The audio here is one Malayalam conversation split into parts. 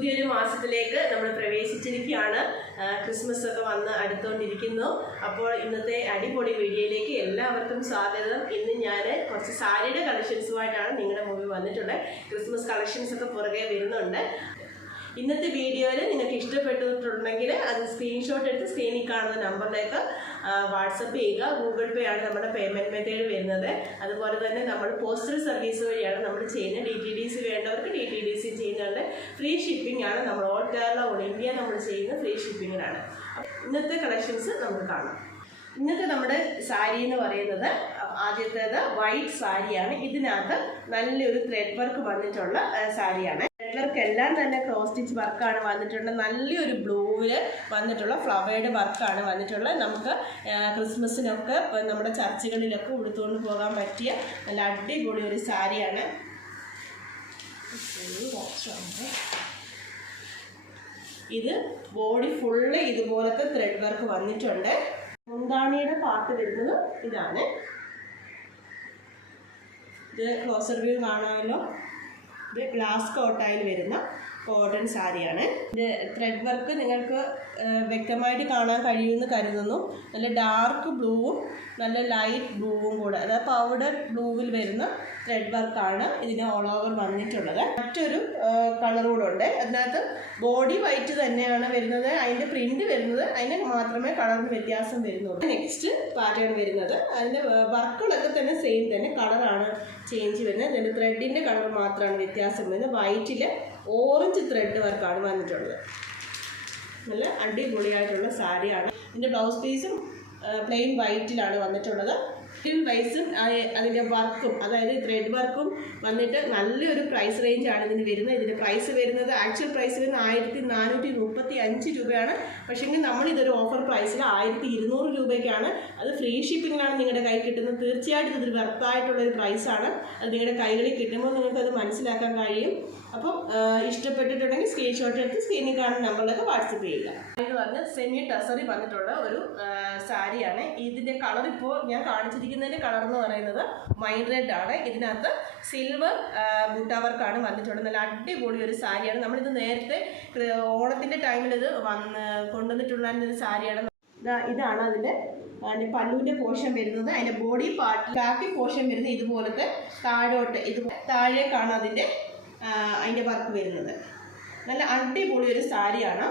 പുതിയൊരു മാസത്തിലേക്ക് നമ്മൾ പ്രവേശിച്ചിരിക്കുകയാണ്. ക്രിസ്മസ് ഒക്കെ വന്ന് അടുത്തുകൊണ്ടിരിക്കുന്നു. അപ്പോൾ ഇന്നത്തെ അടിപൊളി വീഡിയോയിലേക്ക് എല്ലാവർക്കും സ്വാഗതം. ഇന്ന് ഞാൻ കുറച്ച് സാരിയുടെ കളക്ഷൻസുമായിട്ടാണ് നിങ്ങളുടെ മുമ്പിൽ വന്നിട്ടുള്ളത്. ക്രിസ്മസ് കളക്ഷൻസ് ഒക്കെ പുറകെ വരുന്നുണ്ട്. ഇന്നത്തെ വീഡിയോയിൽ നിങ്ങൾക്ക് ഇഷ്ടപ്പെട്ടിട്ടുണ്ടെങ്കിൽ അത് സ്ക്രീൻഷോട്ട് എടുത്ത് സ്ക്രീനിൽ കാണുന്ന നമ്പറിലേക്ക് വാട്സപ്പ് ചെയ്യുക. ഗൂഗിൾ പേ ആണ് നമ്മുടെ പേയ്മെൻറ്റ് മെത്തേഡ് വരുന്നത്. അതുപോലെ തന്നെ നമ്മൾ പോസ്റ്റൽ സർവീസ് വഴിയാണ് നമ്മൾ ചെയ്യുന്നത്. DTDC വേണ്ടവർക്ക് DTDC ചെയ്യുന്നുണ്ട്. ഫ്രീ ഷിപ്പിംഗ് ആണ്. നമ്മൾ ഓൾ കേരള ഓൾ ഇന്ത്യ നമ്മൾ ചെയ്യുന്ന ഫ്രീ ഷിപ്പിങ്ങിനാണ്. ഇന്നത്തെ കളക്ഷൻസ് നമുക്ക് കാണാം. ഇന്നത്തെ നമ്മുടെ സാരി എന്ന് പറയുന്നത് ആദ്യത്തേത് വൈറ്റ് സാരിയാണ്. ഇതിനകത്ത് നല്ലൊരു ത്രെഡ് വർക്ക് വന്നിട്ടുള്ള സാരിയാണ്. ത്രെഡ് വർക്ക് എല്ലാം തന്നെ ക്രോസ് സ്റ്റിച്ച് വർക്കാണ് വന്നിട്ടുള്ളത്. നല്ലൊരു ബ്ലൂവിൽ വന്നിട്ടുള്ള ഫ്ലവേർഡ് വർക്കാണ് വന്നിട്ടുള്ളത്. നമുക്ക് ക്രിസ്മസിനൊക്കെ നമ്മുടെ ചർച്ചുകളിലൊക്കെ ഉടുത്തുകൊണ്ട് പോകാൻ പറ്റിയ നല്ല അടിപൊളി ഒരു സാരിയാണ്. ഇത് ബോഡി ഫുള്ള് ഇതുപോലത്തെ ത്രെഡ് വർക്ക് വന്നിട്ടുണ്ട്. മുന്താണിയുടെ പാർട്ട് വരുന്നത് ഇതാണ്. ഇത് ക്ലോസർ വ്യൂ കാണാമല്ലോ. ഇത് ഗ്ലാസ് കോട്ടായിൽ വരുന്ന കോട്ടൺ സാരിയാണ്. ഇത് ത്രെഡ് വർക്ക് നിങ്ങൾക്ക് വ്യക്തമായിട്ട് കാണാൻ കഴിയുമെന്ന് കരുതുന്നു. നല്ല ഡാർക്ക് ബ്ലൂവും നല്ല ലൈറ്റ് ബ്ലൂവും കൂടെ, അതായത് പൗഡർ ബ്ലൂവിൽ വരുന്ന ത്രെഡ് വർക്കാണ് ഇതിന് ഓൾ ഓവർ വന്നിട്ടുള്ളത്. മറ്റൊരു കളർ കൂടെ ഉണ്ട്. അതിനകത്ത് ബോഡി വൈറ്റ് തന്നെയാണ് വരുന്നത്. അതിൻ്റെ പ്രിന്റ് വരുന്നത് അതിന് മാത്രമേ കളറിന് വ്യത്യാസം വരുന്നുള്ളൂ. നെക്സ്റ്റ് പാറ്റേൺ വരുന്നത് അതിൻ്റെ വർക്കുകളൊക്കെ തന്നെ സെയിം തന്നെ, കളറാണ് ചേഞ്ച് വരുന്നത്. അതിൻ്റെ ത്രെഡിൻ്റെ കളർ മാത്രമാണ് വ്യത്യാസം വരുന്നത്. വൈറ്റിൽ ഓറഞ്ച് ത്രെഡ് വർക്കാണ് വന്നിട്ടുള്ളത്. നല്ല അടിപൊളിയായിട്ടുള്ള സാരിയാണ്. ഇതിൻ്റെ ബ്ലൗസ് പീസും പ്ലെയിൻ വൈറ്റിലാണ് വന്നിട്ടുള്ളത്. വൈസും അതിൻ്റെ വർക്കും, അതായത് ത്രെഡ് വർക്കും വന്നിട്ട് നല്ലൊരു പ്രൈസ് റേഞ്ചാണ് ഇതിന് വരുന്നത്. ഇതിൻ്റെ പ്രൈസ് വരുന്നത് ആക്ച്വൽ പ്രൈസ് വരുന്നത് 1435 രൂപയാണ്. പക്ഷേങ്കിൽ നമ്മളിതൊരു ഓഫർ പ്രൈസിൽ 1200 രൂപയ്ക്കാണ്. അത് ഫ്രീ ഷിപ്പിങ്ങിലാണ് നിങ്ങളുടെ കയ്യിൽ കിട്ടുന്നത്. തീർച്ചയായിട്ടും ഇതൊരു വെർത്തായിട്ടുള്ളൊരു പ്രൈസാണ്. അത് നിങ്ങളുടെ കൈകളിൽ കിട്ടുമ്പോൾ നിങ്ങൾക്കത് മനസ്സിലാക്കാൻ കഴിയും. അപ്പം ഇഷ്ടപ്പെട്ടിട്ടുണ്ടെങ്കിൽ സ്ക്രീൻഷോട്ട് എടുത്ത് സ്ക്രീനിൽ കാണുന്ന നമ്പറിലൊക്കെ വാട്സപ്പ് ചെയ്യുക. എന്ന് പറഞ്ഞാൽ സെമി ടസറി വന്നിട്ടുള്ള ഒരു സാരിയാണ്. ഇതിൻ്റെ കളർ ഇപ്പോൾ ഞാൻ കാണിച്ചിരിക്കുന്നതിൻ്റെ കളർ എന്ന് പറയുന്നത് മൈൻ റെഡ് ആണ്. ഇതിനകത്ത് സിൽവർ ബൂട്ടാ വർക്കാണ് വന്നിട്ടുള്ളത്. നല്ല അടിപൊളി ഒരു സാരിയാണ്. നമ്മളിത് നേരത്തെ ഓണത്തിൻ്റെ ടൈമിൽ ഇത് കൊണ്ടുവന്നിട്ടുള്ള ഒരു സാരിയാണ്. ഇതാണ് അതിൻ്റെ പല്ലുവിൻ്റെ പോർഷൻ വരുന്നത്. അതിൻ്റെ ബോഡി പാർട്ട് ബാക്കി പോർഷൻ വരുന്നത് ഇതുപോലത്തെ താഴോട്ട്, താഴേക്കാണ് അതിൻ്റെ വർക്ക് വരുന്നത്. നല്ല അടിപൊളി ഒരു സാരിയാണ്.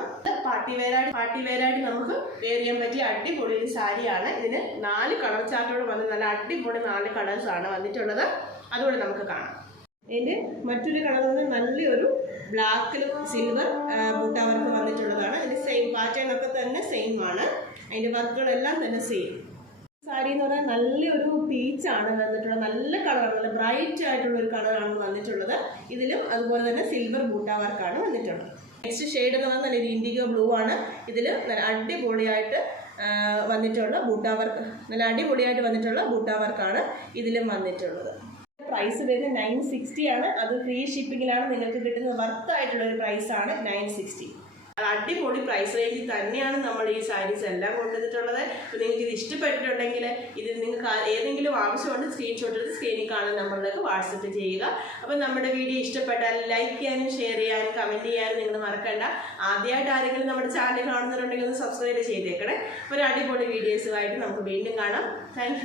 പാർട്ടി വെയറായിട്ട് നമുക്ക് വെയർ ചെയ്യാൻ പറ്റിയ അടിപൊളി ഒരു സാരിയാണ്. ഇതിന് 4 കളർ ചാർട്ടോട് വന്ന് നല്ല അടിപൊളി 4 കളേഴ്സാണ് വന്നിട്ടുള്ളത്. അതുകൊണ്ട് നമുക്ക് കാണാം. ഇതിൻ്റെ മറ്റൊരു കളർ നല്ലൊരു ബ്ലാക്കിലും സിൽവർ ബൂട്ടാ വർക്ക് വന്നിട്ടുള്ളതാണ്. ഇതിൻ്റെ സെയിം പാറ്റേൺ ഒക്കെ തന്നെ സെയിം ആണ്. അതിൻ്റെ വർക്കുകളെല്ലാം തന്നെ സെയിം. സാരി എന്ന് പറഞ്ഞാൽ നല്ലൊരു പീച്ചാണ് വന്നിട്ടുള്ളത്. നല്ല കളറാണ്, നല്ല ബ്രൈറ്റ് ആയിട്ടുള്ള ഒരു കളറാണ് വന്നിട്ടുള്ളത്. ഇതിലും അതുപോലെ തന്നെ സിൽവർ ബൂട്ടാ വർക്കാണ് വന്നിട്ടുള്ളത്. നെക്സ്റ്റ് ഷെയ്ഡ് എന്ന് പറഞ്ഞാൽ നല്ലൊരു ഇൻഡിഗോ ബ്ലൂ ആണ്. ഇതിൽ നല്ല അടിപൊളിയായിട്ട് വന്നിട്ടുള്ള ബൂട്ടാ വർക്കാണ് ഇതിലും വന്നിട്ടുള്ളത്. പ്രൈസ് വരുന്നത് 960 ആണ്. അത് ഫ്രീ ഷിപ്പിങ്ങിലാണ് നിങ്ങൾക്ക് കിട്ടുന്നത്. വർത്തായിട്ടുള്ള ഒരു പ്രൈസാണ് 960. അടിപൊളി പ്രൈസ് റേഞ്ചിൽ തന്നെയാണ് നമ്മൾ ഈ സാരീസ് എല്ലാം കൊണ്ടുവന്നിട്ടുള്ളത്. അപ്പോൾ നിങ്ങൾക്ക് ഇത് ഇഷ്ടപ്പെട്ടിട്ടുണ്ടെങ്കിൽ ഇത് നിങ്ങൾക്ക് ഏതെങ്കിലും ആവശ്യമുണ്ട് സ്ക്രീൻഷോട്ട് എടുത്ത് സ്ക്രീനിൽ കാണുന്ന നമ്പറിലേക്ക് വാട്സപ്പ് ചെയ്യുക. അപ്പോൾ നമ്മുടെ വീഡിയോ ഇഷ്ടപ്പെട്ടാൽ ലൈക്ക് ചെയ്യാനും ഷെയർ ചെയ്യാനും കമൻറ്റ് ചെയ്യാനും നിങ്ങൾ മറക്കണ്ട. ആദ്യമായിട്ട് ആരെങ്കിലും നമ്മുടെ ചാനൽ കാണുന്നവരുണ്ടെങ്കിൽ ഒന്ന് സബ്സ്ക്രൈബ് ചെയ്തേക്കണേ. ഒരു അടിപൊളി വീഡിയോസുമായിട്ട് നമുക്ക് വീണ്ടും കാണാം. താങ്ക്